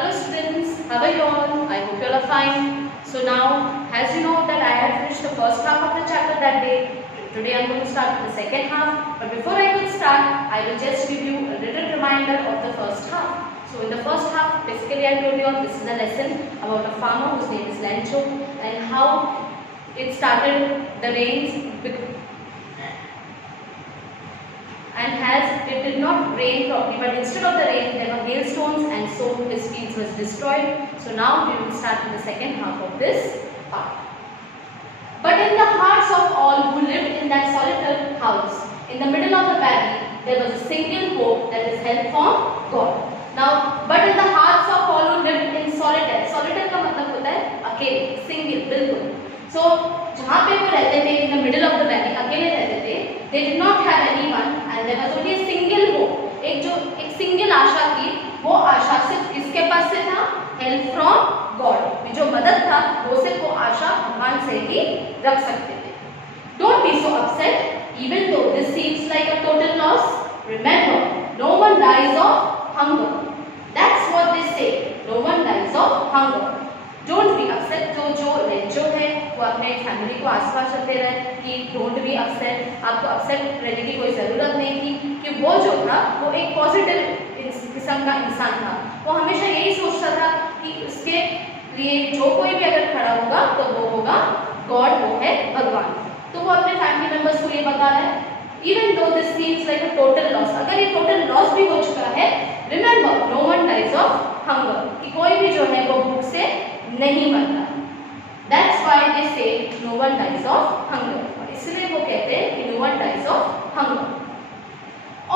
Hello students, how are you all? I hope you all are fine. So now, as you know that I have finished the first half of the chapter that day. Today I am going to start with the second half. But before I could start, I will just give you a little reminder of the first half. So in the first half, basically I told you all this is a lesson about a farmer whose name is Lancho and how it started the rains and as it did not rain properly, but instead of the rain there were hailstones and so his fields was destroyed. So now we will start with the second half of this part. But in the hearts of all who lived in that solitary house, in the middle of the valley, there was a single hope, that is help from God. Now, but in the hearts of all who lived in solitaire, solitaire का मतलब होता है अकेले, single, बिल्कुल. So जहाँ पे वो रहते थे in the middle of the valley, अकेले रहते थे, they did not have anyone and there was only a single hope. एक single आशा थी, वो आशा सिर्फ किसके पास से था? Help from God. जो मदद था, वो सिर्फ वो आशा भगवान से ही रख सकते थे. Don't be so upset, even though this seems like a total loss. Remember, no one dies of hunger. That's what they say. No one dies of hunger. Don't be upset. तो जो लेंचो है वो अपने family को आसपास रखते रहे कि डोंट बी अपसेट, आपको अपसेट रहने की कोई ज़रूरत नहीं थी कि वो जो था वो एक पॉजिटिव किस्म का इंसान था. वो हमेशा यही सोचता था कि उसके लिए जो कोई भी अगर खड़ा होगा तो वो होगा गॉड, वो है भगवान. तो वो अपने फैमिली मेंबर्स को ये बता रहा है even though this seems like a total loss, अगर ये टोटल लॉस भी हो चुका है, remember no one dies of hunger, कि कोई भी जो है वो भूख से नहीं मरता. That's why they say no one dies of hunger, और इसलिए वो कहते हैं कि no one dies of hunger.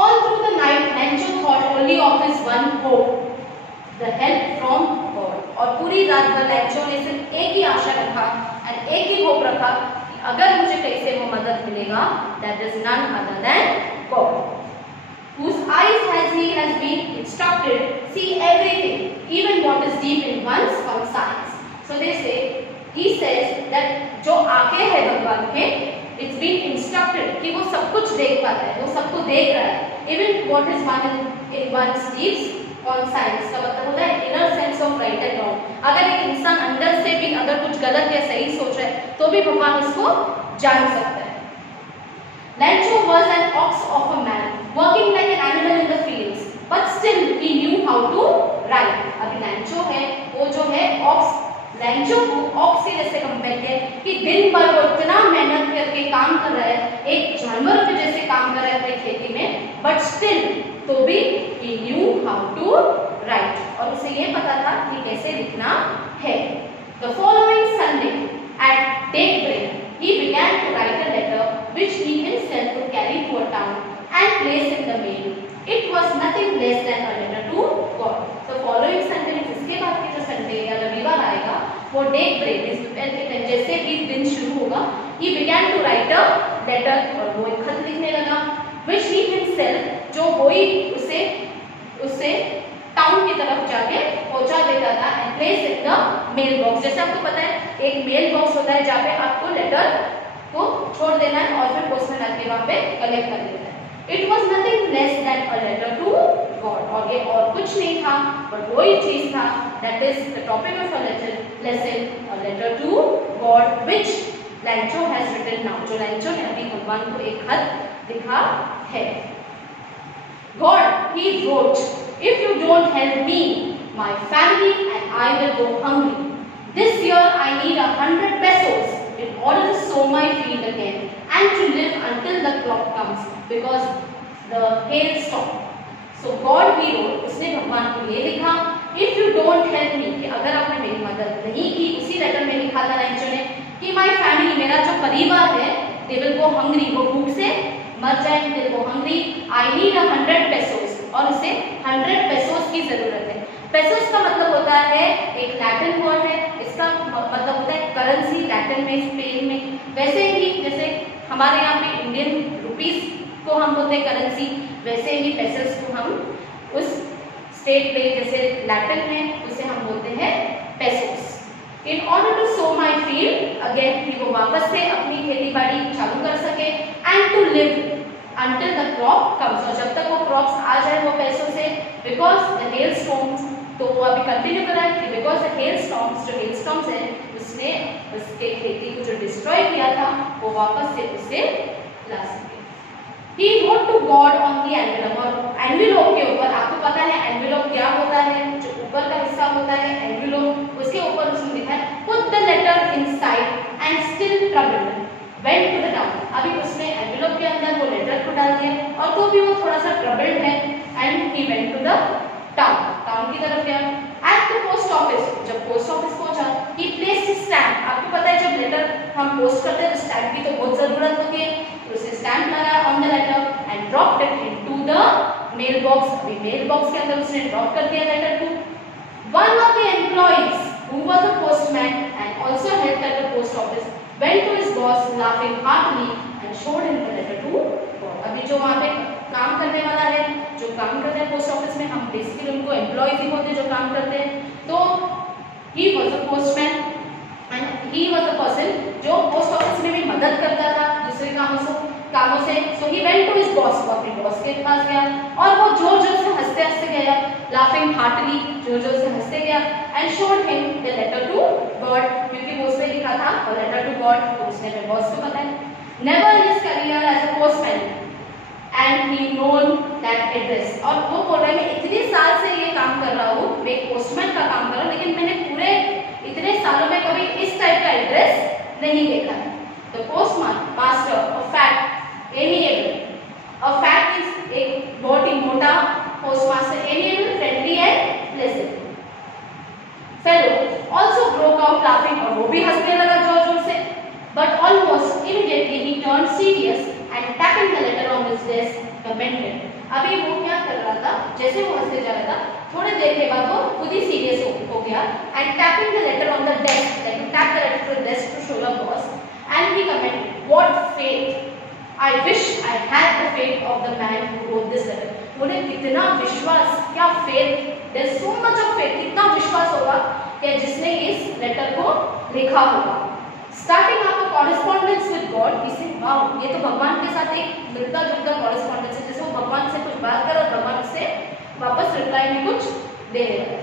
All through the night Lancho thought only of his one hope, the help from God. और पूरी रात भर Lancho ने सिर्फ एक ही आशा रखा और एक ही होप रखा कि अगर मुझे कहीं से वो मदद मिलेगा, that is none other than God, whose eyes has been instructed see everything, even what is deep in one's conscience. So they say, he says that जो आंखें हैं भगवान के, it's been instructed कि वो सब कुछ देख पाता है, वो सबको देख रहा है. Even what is in one's deep conscience का मतलब होता है inner sense of right and wrong. अगर एक इंसान अंदर से भी अगर कुछ गलत या सही सोच रहा है तो भी भगवान उसको जान सकता है. Lancho was an ox of a man, working like an animal in the fields, but still he knew how to ride. अभी Lancho है, वो जो है ox, Lancho को ox के जैसे कंपेयर किया कि दिन भर वो इतना मेहनत करके काम कर रहा है, एक जानवर के जैसे काम कर रहा है अपनी खेती में, but still तो भी he knew how to ride, और उसे ये पता था कि कैसे लिखना है. The following Sunday at daybreak he began to write a letter which he himself would carry to a town and place in the mail. It was nothing less than a letter to God. So following Sunday, इसके बाद के जो Sunday या रविवार आएगा, वो daybreak जैसे भी दिन शुरू होगा, he began to write a letter, और वो एक खत लिखने लगा, which he himself, जो वही उसे टाउन की तरफ जाके पहुंचा देता था, and place in the mail box. जैसे आपको पता है एक मेल बॉक्स होता है जहाँ पे आपको लेटर को छोड़ देना है और फिर पोस्टमैन आके वहाँ पे कलेक्ट कर देता है. It was nothing less than a letter to God, और ये और कुछ नहीं था but वही चीज था, that is the topic of a lesson, a letter to God which Lancho has written now. जो Lancho ने अभी भगवान को एक खत लिखा है. God, he wrote, if you don't help me, my family and I will go hungry. This year I need 100 pesos in order to sow my field again and to live until the crop comes because the hail stopped. So God, he wrote, उसने भगवान को ये लिखा, if you don't help me, कि अगर आपने मेरी मदद नहीं की, उसी लेटर में लिखा था Lancho ने कि my family, मेरा जो परिवार है, they will go hungry, वो भूख से मर जाएंगे, they will go hungry. I need 100 pesos, और उसे 100 pesos की जरूरत है. पेसोस का मतलब होता है एक लैटिन वर्ड है, इसका मतलब होता है करेंसी, लैटिन में, स्पेन में. वैसे ही जैसे हमारे यहाँ पे इंडियन रुपीस को हम बोलते हैं करेंसी, वैसे ही पेसोस को हम उस स्टेट पे जैसे लैटिन में उसे हम बोलते हैं pesos. In order to sow my field again, कि वो वापस से अपनी खेती बाड़ी चालू कर सके, and to live until the crop comes, और जब तक वो क्रॉप्स आ जाए वो पैसों से, because the hailstones तो वो अभी कंटिन्यू कर रहा है कि बिकॉज द हेलस्टॉर्म्स, जो हेलस्टॉर्म्स है उसने उसके खेती को जो डिस्ट्रॉय किया था वो वापस से उसे ला सके। He wrote to God on the envelope, और एनवेलोप के ऊपर, आपको पता है एनवेलोप क्या होता है, जो ऊपर का हिस्सा होता है एनवेलोप, उसके ऊपर उसने लिखा है put the letter inside and still troubled went to the town। अभी उसने एनवेलोप के अंदर वो लेटर को डाल दिया और तो भी वो थोड़ा सा ट्रबल्ड है and he went to the town, town की तरफ गया। At the post office, जब पोस्ट ऑफिस पहुंचा he placed his stamp। आपको पता है जब लेटर हम पोस्ट करते हैं तो स्टैम्प की तो बहुत जरूरत होती है, तो उसने स्टैम्प लगाया on the letter and dropped it into the mail box. अभी मेल बॉक्स के अंदर उसने ड्रॉप कर दिया लेटर को। One of the employees who was a postman and also helped at the post office went to his boss laughing heartily and showed him the letter to God। अभी जो वहाँ पे काम करने वाला है, जो काम करते हैं पोस्ट ऑफिस में, हम बेसिकली उनको एम्प्लॉयज ही बोलते हैं जो काम करते हैं, तो he was a postman and he was a person जो पोस्ट ऑफिस में भी मदद करता था दूसरे कामों से। So he went to his boss, वो अपने बॉस के पास गया और वो जोर-जोर से हंसते गया, laughing heartily, जोर-जोर से हंसते गया and showed him the letter to God, क्योंकि वो उसने लिखा था और letter to God, तो उसने अपने बॉस को बताया। Never in his career as a postman and he known that address, और वो बोल रहा है मैं इतने साल से ये काम कर रहा हूँ, मैं एक पोस्टमैन का काम कर रहा हूँ, लेकिन मैंने पूरे इतने सालों में कभी इस टाइप का एड्रेस नहीं देखा है। The postmaster, a fat, amiable, a fat is एक बहुत ही मोटा, postmaster amiable, friendly and pleasant fellow also broke out laughing, और वो भी हंसने लगा जोर-जोर से। But almost immediately he turned serious and tapping the letter on his desk commented। अभी वो क्या कर रहा था, जैसे वो हंसते जा रहा था, थोड़ी देर के बाद वो खुद ही सीरियस हो गया and tapping the letter on the desk, like he tapped the letter to the desk to show the boss and he commented what fate, I wish I had the fate of the man who wrote this letter। बोले कितना विश्वास, क्या faith, there is so much of faith, कितना विश्वास होगा कि जिसने इस लेटर को लिखा होगा। Starting up a correspondence with God, he said, wow, ये तो भगवान के साथ एक मिलता जुलता correspondence है, जैसे वो भगवान से कुछ बात कर और भगवान उससे वापस रिप्लाई में कुछ दे रहा है।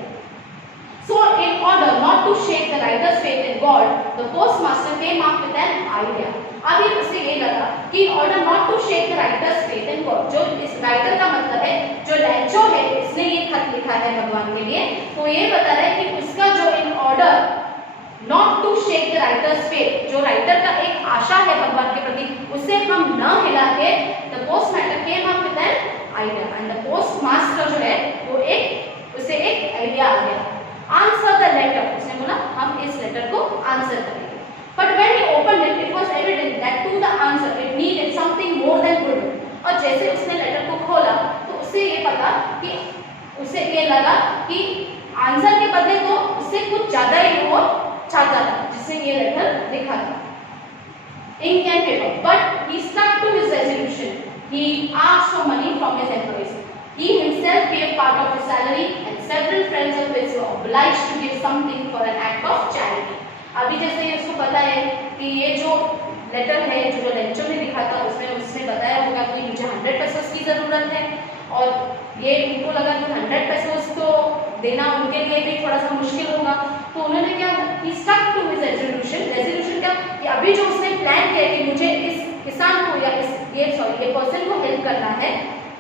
So in order not to shake the writer's faith in God, the postmaster came up with an idea। अभी उसे ये लगा कि in order not to shake the writer's faith in God, जो इस राइटर का मतलब है, जो लैंचो है, इसने ये खत लिखा है भगवान के लिए, तो ये बता रहा है कि उसका जो in order not to shake the writer's faith, जो राइटर का एक आशा है भगवान के प्रति, उसे हम न हिला के the postmaster came up with an idea and the postmaster जो है वो उसे एक आइडिया आ गया। Answer the letter, उसने बोला हम इस लेटर को आंसर करेंगे। But when he opened it, it was evident that to the answer it needed something more than good। और जैसे उसने लेटर को खोला तो उसे ये पता कि उसे ये लगा कि आंसर के बदले तो उससे कुछ ज्यादा ही वो चाहता था जिससे ये लेटर लिखा था। Ink and paper, but he stuck to his resolution। He asked for money from his employees। He himself gave part of his salary and several friends of his were obliged to give something for an act of charity। अभी जैसे ये उसको पता है कि ये जो letter है जो लेंचो ने लिखा था उसमें उसने बताया होगा कि मुझे 100 पेसोस की जरूरत है और ये उनको लगा कि 100 पेसोस तो देना उनके लिए भी थोड़ा सा मुश्किल होगा, तो उन्होंने क्या he stuck to his resolution क्या कि अभी जो उसने प्लान किया कि मुझे इस किसान को या ये पर्सन को हेल्प करना है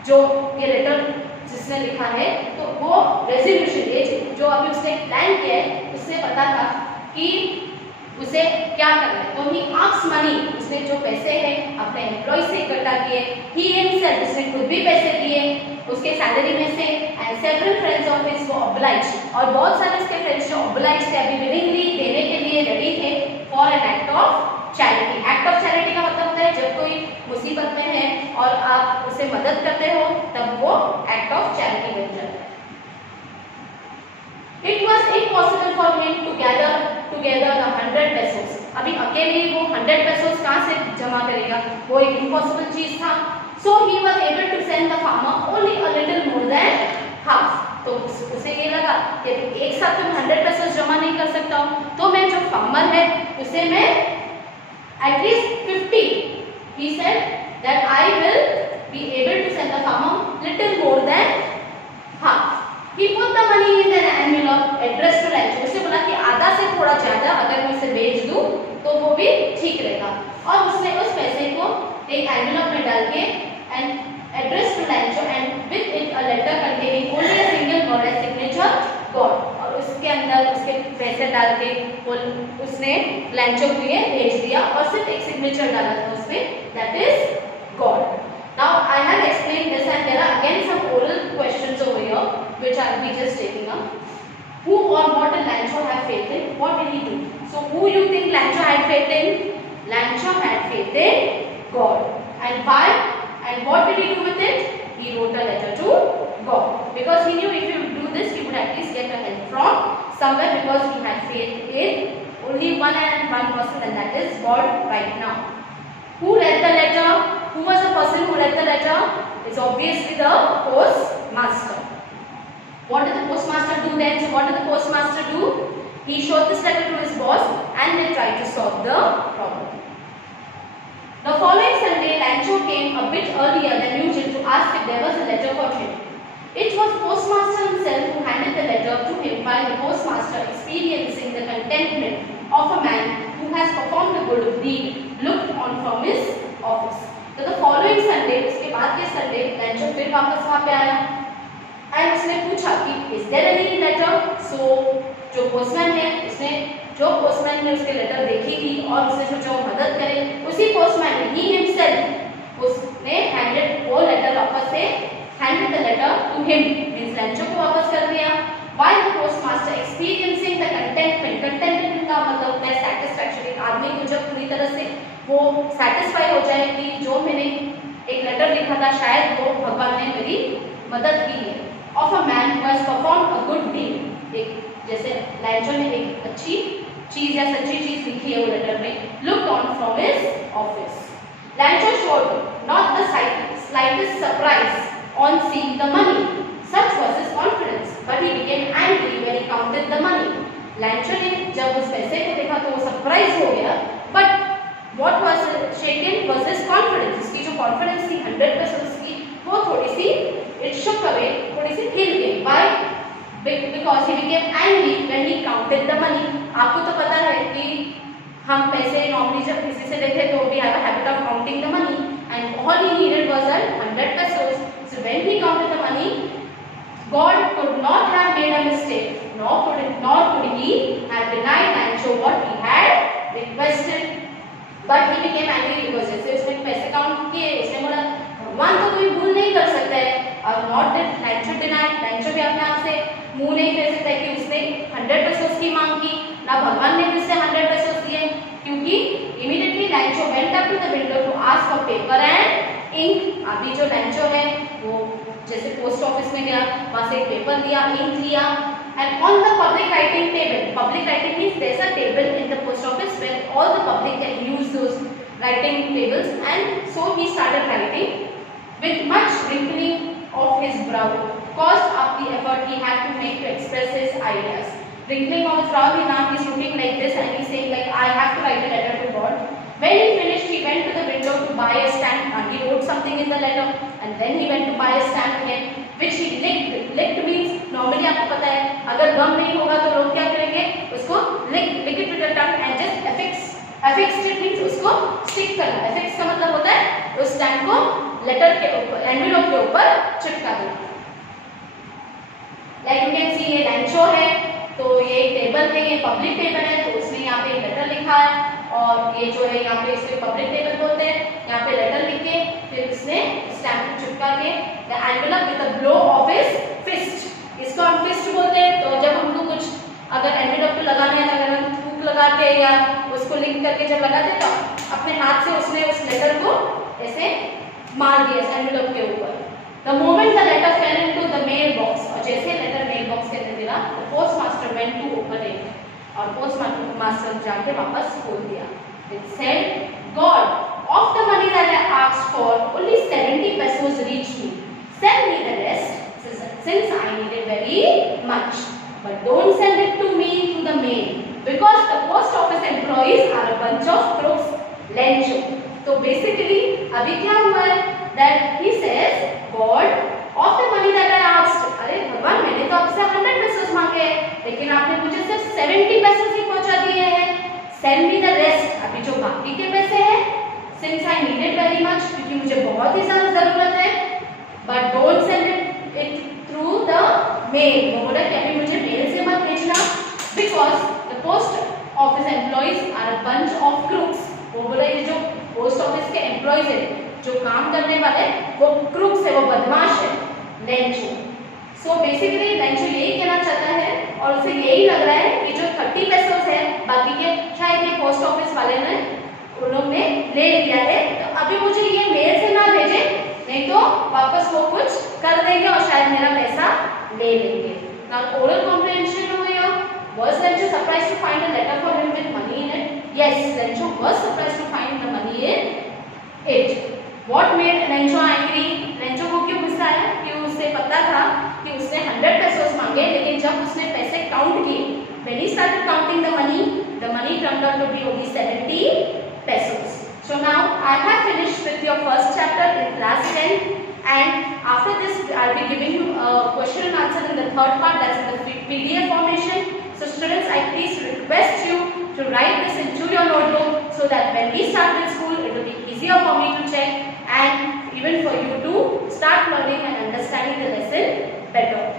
जो ये लेटर जिसने लिखा है, तो वो रेजोल्यूशन ये जो अभी उसने प्लान किया है उससे पता था कि उसे क्या करना है। तो ही आस्क्ड मनी, उसने जो पैसे हैं अपने एम्प्लॉय से इकट्ठा किए, ही हिमसेल्फ उसने खुद भी पैसे दिए उसके सैलरी में से, and several friends of his were obliged, और बहुत सारे उसके फ्रेंड्स जो ऑब्लाइज्ड थे अभी विलिंगली देने के लिए रेडी थे for an act of charity. Act of charity का मतलब होता है जब कोई मुसीबत में है और आप उसे मदद करते हो तब वो एक्ट ऑफ चैरिटी बन जाता है। It was impossible for him to gather together the 100 pesos। अभी अकेले वो 100 pesos कहाँ से जमा करेगा, वो एक impossible चीज था। So he was able to send the farmer only a little more than half। तो उसे ये लगा कि एक साथ तो 100 pesos जमा नहीं कर सकता हूँ, तो मैं जो फार्मर है उसे मैं at least 50, he said that I will be able to send the farmer little more than half। He put the money in an उसके अंदर उसके पैसे डाल के उसने लैंचो के लिए भेज दिया और सिर्फ एक सिग्नेचर डाला था उसमें, that is God. Now I have explained this and there are again some oral questions over here which I will be just taking up. Who or what did Lancho have faith in? What did he do? So who you think Lancho had faith in? Lancho had faith in God. And why? And what did he do with it? He wrote a letter to God. Because he knew if you do this, he would at least get a help from somewhere, because he had faith in only one and one person, and that is God right now. Who read the letter? Who was the person who read the letter? It's obviously the postmaster. What did the postmaster do then? So what did the postmaster do? He showed this letter to his boss and they tried to solve the problem. The following Sunday, Lancho came a bit earlier than usual to ask if there was a letter for him. It was postmaster himself who handed the letter to him, while the postmaster, experiencing the contentment of a man who has performed a good deed, looked on from his office. तो the following Sunday, उसके बाद के Sunday, Lancho फिर वापस वहाँ पे आया and उसने पूछा कि is there any letter? So जो पोस्टमैन है, पोस्टमैन ने उसके लेटर देखी थी और उसने सोचा वो मदद करे. उसी पोस्टमैन ने he himself उसने वो लेटर वापस से handed the letter to him, means Lancho को वापस कर दिया. While the postmaster experiencing the contentment का मतलब होता है satisfaction. एक आदमी को जब पूरी तरह से वो satisfy हो जाए कि जो मैंने एक लेटर लिखा था शायद वो भगवान ने मेरी मदद की है. Of a man who has performed a good deed. एक जैसे Lancho ने एक अच्छी चीज या सच्ची चीज लिखी है वो लेटर में. Looked on from his office. Lancho showed not the slightest surprise on seeing the money. Such was his confidence, but he became angry when he counted the money. Lancho ने जब उस पैसे को देखा तो वो सरप्राइज हो गया, but what was shaken was his confidence. इसकी जो confidence थी 100% की, वो थोड़ी सी it shook away, थोड़ी सी हिल गई. Why? Because he became angry when he counted the money. आपको तो पता है कि हम पैसे नॉर्मली जब किसी से लेते तो we have a habit of counting the money, and all he needed was 100 pesos. So when he counted the money, God could not have made a mistake, nor could he have denied Lancho what he had requested. But he became angry because जैसे उसने पैसे count किए, उसने बोला भगवान तो कोई भूल नहीं कर सकता है. और not did Lancho denied. Lancho भी अपने आप से मुंह नहीं फेर सकता कि उसने 100 pesos की मांग की, ना भगवान ने उससे 100 pesos दिए, क्योंकि immediately Lancho went up to the window to ask for paper and ink. अभी जो Lancho है वो जैसे पोस्ट ऑफिस में गया, वहाँ से पेपर लिया, इंक लिया, and on the public writing means there's a table in the post office where all the public can use those writing tables, and so he started writing with much wrinkling of his brow, caused up the effort he had to make to express his ideas. Wrinkling of his brow, he's looking like this and he's saying like, I have to write a letter to God. When he finished, he went to the window to buy a stamp, and he wrote something in the letter, and then he went to buy a stamp again, which he licked. Licked means normally आपको पता है अगर गम नहीं होगा तो लोग क्या करेंगे, उसको lick it with the tongue and just affix it means उसको stick करना. affix का मतलब होता है उस स्टैम्प को लेटर के ऊपर, एनवेलप के ऊपर चिपका देना. Like you can see ये Lancho है, तो ये टेबल है, ये पब्लिक टेबल है, तो उसने यहाँ पे लेटर लिखा है, और ये जो है यहाँ पे इसको पब्लिक टेबल बोलते हैं. यहाँ पे लेटर लिख के फिर उसने स्टैम्प को चिपका के the envelope with the blow of his fist. इसको हम फिस्ट बोलते हैं. तो जब हमको कुछ अगर एनवेलप को लगाना है, अगर हम थूक लगा के या उसको लिंक करके जब लगाते तो अपने हाथ से उसने उस लेटर को ऐसे मार दिया एनवेलप के ऊपर. The moment the letter fell into the mail box, और जैसे लेटर मेल बॉक्स के अंदर गिरा, the postmaster went to open it, और postmaster जाके वापस खोल दिया. It said, God, of the money that I asked for, only 70 pesos reached me. Send me the rest, since I need it very much. But don't send it to me through the mail, because the post office employees are a bunch of crooks. Lancho. तो basically अभी क्या हुआ है? That he says, God, of the money that I asked, अरे भगवान मैंने तो आपसे 100 pesos मांगे हैं, लेकिन आपने मुझे सिर्फ 70 pesos ही पहुंचा दिए हैं. Send me the rest, अभी जो बाकी के पैसे हैं, since I need it very much, क्योंकि मुझे बहुत ही ज़्यादा ज़रूरत है. But don't send it through the mail, वो बोला कि अभी मुझे मेल से मत भेजना, because the post office employees are a bunch of crooks. वो बोला ये जो पोस्ट ऑफिस के एम्प्लॉइज है, जो काम करने वाले, वो क्रूक्स है, वो बदमाश है, लेंचो। सो बेसिकली लेंचो यही कहना चाहता है और उसे यही लग रहा है कि जो 30 पेसोस है बाकी के शायद ये पोस्ट ऑफिस वाले ने उन लोग ने ले लिया है, तो अभी मुझे ये मेल से ना भेजे, नहीं तो वापस वो कुछ कर देंगे और शायद मेरा पैसा ले लेंगे। नाउ ओरल कॉम्प्रिहेंशन हो गया। Was Lencho surprised to find a letter for him with money in it? Yes, Lencho was surprised to find the money in it. What made Lencho angry? Lencho को क्यों गुस्सा आया? कि उसे पता था कि उसने 100 pesos मांगे, लेकिन जब उसने पैसे काउंट किए, when he started counting the money turned out to be only 70 pesos. So now I have finished with your first chapter in class 10, and after this I'll be giving you a question and answer in the third part, that's in the PDF formation. So students, I please request you to write this into your notebook so that when we start with school, it will be easier for me to check and even for you to start learning and understanding the lesson better.